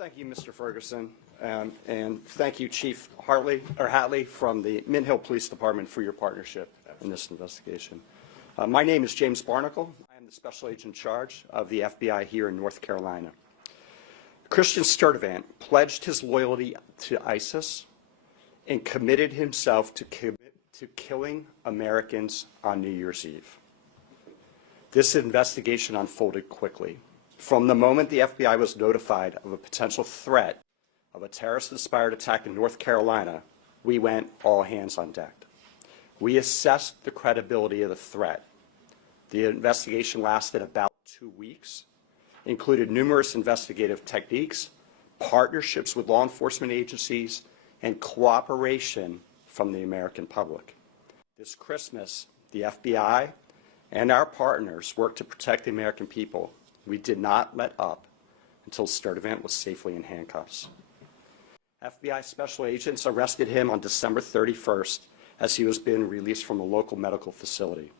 Thank you, Mr. Ferguson, and thank you, Chief Hatley from the Mint Hill Police Department for your partnership in this investigation. My name is James Barnacle. I am the Special Agent in charge of the FBI here in North Carolina. Christian Sturtevant pledged his loyalty to ISIS and committed himself to killing Americans on New Year's Eve. This investigation unfolded quickly. From the moment the FBI was notified of a potential threat of a terrorist-inspired attack in North Carolina, we went all hands on deck. We assessed the credibility of the threat. The investigation lasted about 2 weeks, included numerous investigative techniques, partnerships with law enforcement agencies, and cooperation from the American public. This Christmas, the FBI and our partners worked to protect the American people. We did not let up until Sturtevant was safely in handcuffs. FBI special agents arrested him on December 31st as he was being released from a local medical facility.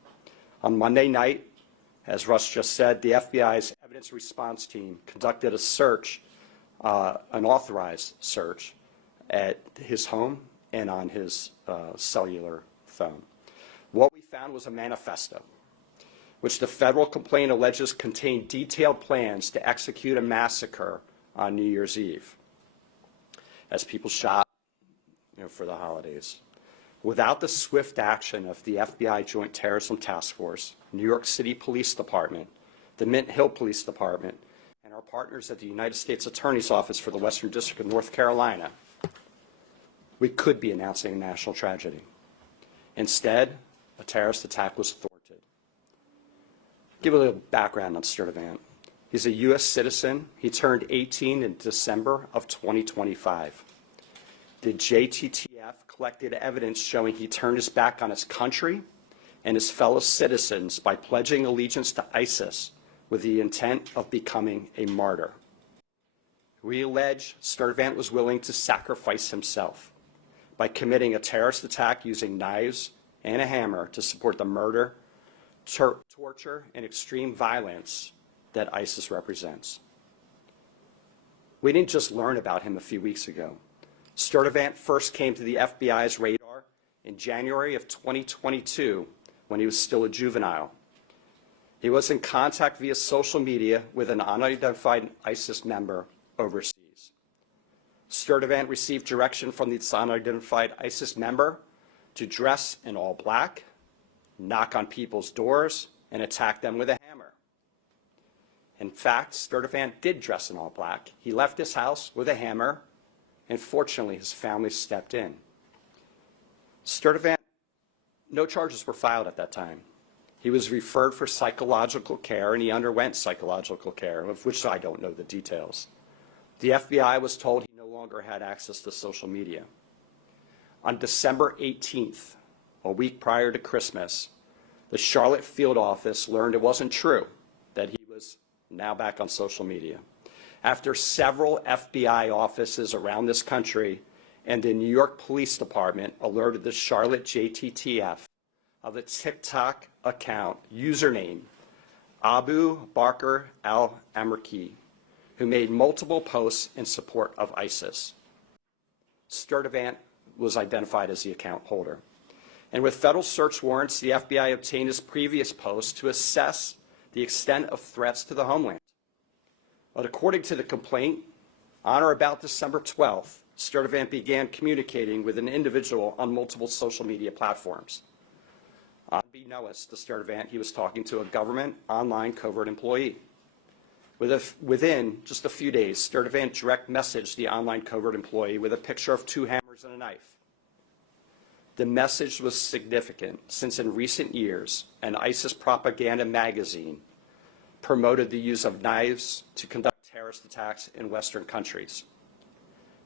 On Monday night, as Russ just said, the FBI's evidence response team conducted a search, an authorized search, at his home and on his cellular phone. What we found was a manifesto, which the federal complaint alleges contained detailed plans to execute a massacre on New Year's Eve as people shop for the holidays. Without the swift action of the FBI Joint Terrorism Task Force, New York City Police Department, the Mint Hill Police Department, and our partners at the United States Attorney's Office for the Western District of North Carolina, we could be announcing a national tragedy. Instead, a terrorist attack was thwarted. Give a little background on Sturtevant. He's a U.S. citizen. He turned 18 in December of 2025. The JTTF collected evidence showing he turned his back on his country and his fellow citizens by pledging allegiance to ISIS with the intent of becoming a martyr. We allege Sturtevant was willing to sacrifice himself by committing a terrorist attack using knives and a hammer to support the murder, torture, and extreme violence that ISIS represents. We didn't just learn about him a few weeks ago. Sturtevant first came to the FBI's radar in January of 2022 when he was still a juvenile. He was in contact via social media with an unidentified ISIS member overseas. Sturtevant received direction from this unidentified ISIS member to dress in all black, knock on people's doors, and attack them with a hammer. In fact, Sturtevant did dress in all black. He left his house with a hammer, and fortunately, his family stepped in. Sturtevant, no charges were filed at that time. He was referred for psychological care, and he underwent psychological care, of which I don't know the details. The FBI was told he no longer had access to social media. On December 18th, a week prior to Christmas, the Charlotte field office learned it wasn't true that he was now back on social media. After several FBI offices around this country and the New York Police Department alerted the Charlotte JTTF of a TikTok account username Abu Bakr al-Amerki, who made multiple posts in support of ISIS. Sturtevant was identified as the account holder. And with federal search warrants, the FBI obtained his previous posts to assess the extent of threats to the homeland. But according to the complaint, on or about December 12th, Sturtevant began communicating with an individual on multiple social media platforms. Unbeknownst to Sturtevant, he was talking to a government online covert employee. Within just a few days, Sturtevant direct messaged the online covert employee with a picture of 2 hammers and a knife. The message was significant since in recent years, an ISIS propaganda magazine promoted the use of knives to conduct terrorist attacks in Western countries.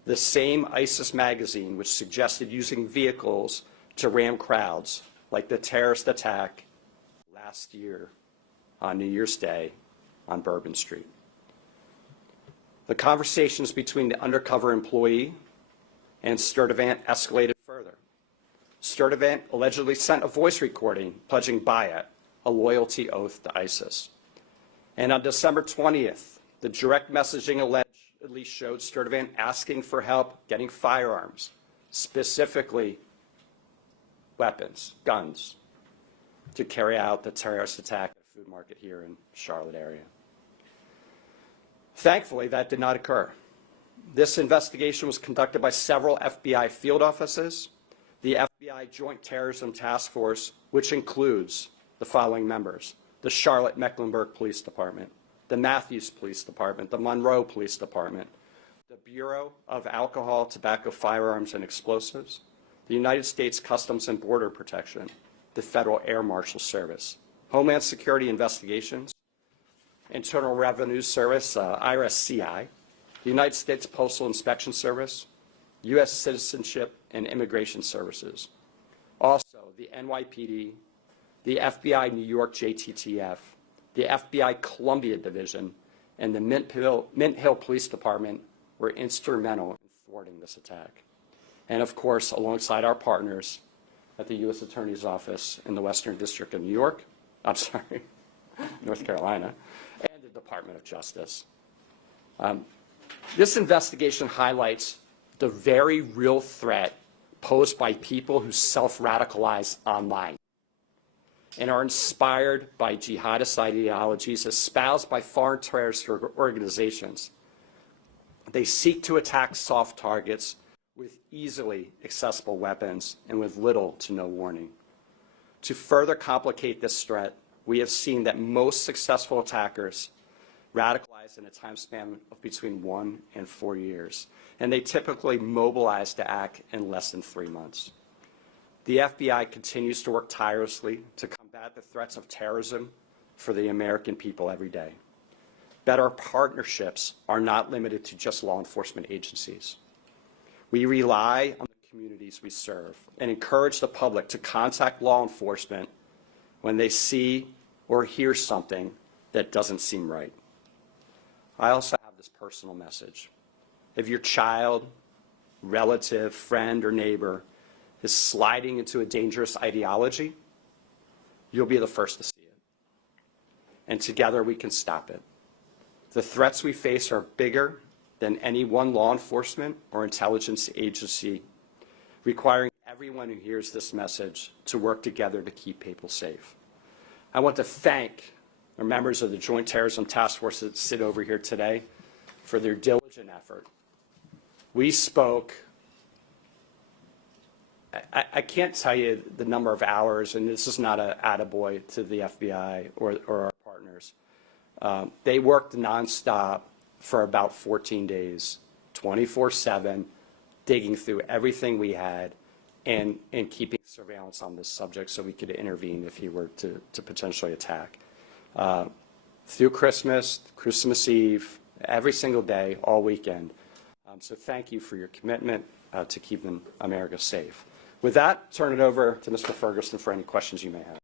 The same ISIS magazine which suggested using vehicles to ram crowds, like the terrorist attack last year on New Year's Day on Bourbon Street. The conversations between the undercover employee and Sturtevant escalated further. Sturtevant allegedly sent a voice recording pledging Bayat, a loyalty oath to ISIS. And on December 20th, the direct messaging at least showed Sturtevant asking for help getting firearms, specifically weapons, guns, to carry out the terrorist attack at a food market here in Charlotte area. Thankfully, that did not occur. This investigation was conducted by several FBI field offices, the FBI Joint Terrorism Task Force, which includes the following members: the Charlotte Mecklenburg Police Department, the Matthews Police Department, the Monroe Police Department, the Bureau of Alcohol, Tobacco, Firearms, and Explosives, the United States Customs and Border Protection, the Federal Air Marshal Service, Homeland Security Investigations, Internal Revenue Service, IRS-CI, the United States Postal Inspection Service, U.S. Citizenship and Immigration Services. Also, the NYPD, the FBI New York JTTF, the FBI Columbia Division, and the Mint Hill Police Department were instrumental in thwarting this attack. And of course, alongside our partners at the U.S. Attorney's Office in the Western District of North Carolina, and the Department of Justice. This investigation highlights the very real threat posed by people who self-radicalize online and are inspired by jihadist ideologies espoused by foreign terrorist organizations. They seek to attack soft targets with easily accessible weapons and with little to no warning. To further complicate this threat, we have seen that most successful attackers radicalize in a time span of between 1 and 4 years, and they typically mobilize to act in less than 3 months. The FBI continues to work tirelessly to combat the threats of terrorism for the American people every day. But our partnerships are not limited to just law enforcement agencies. We rely on the communities we serve and encourage the public to contact law enforcement when they see or hear something that doesn't seem right. I also have this personal message. If your child, relative, friend, or neighbor is sliding into a dangerous ideology, you'll be the first to see it. And together we can stop it. The threats we face are bigger than any one law enforcement or intelligence agency, requiring everyone who hears this message to work together to keep people safe. I want to thank the members of the Joint Terrorism Task Force that sit over here today for their diligent effort. We spoke, I can't tell you the number of hours, and this is not an attaboy to the FBI or our partners. They worked nonstop for about 14 days, 24/7, digging through everything we had and keeping surveillance on this subject so we could intervene if he were to potentially attack. Through Christmas, Christmas Eve, every single day, all weekend. So thank you for your commitment to keeping America safe. With that, turn it over to Mr. Ferguson for any questions you may have.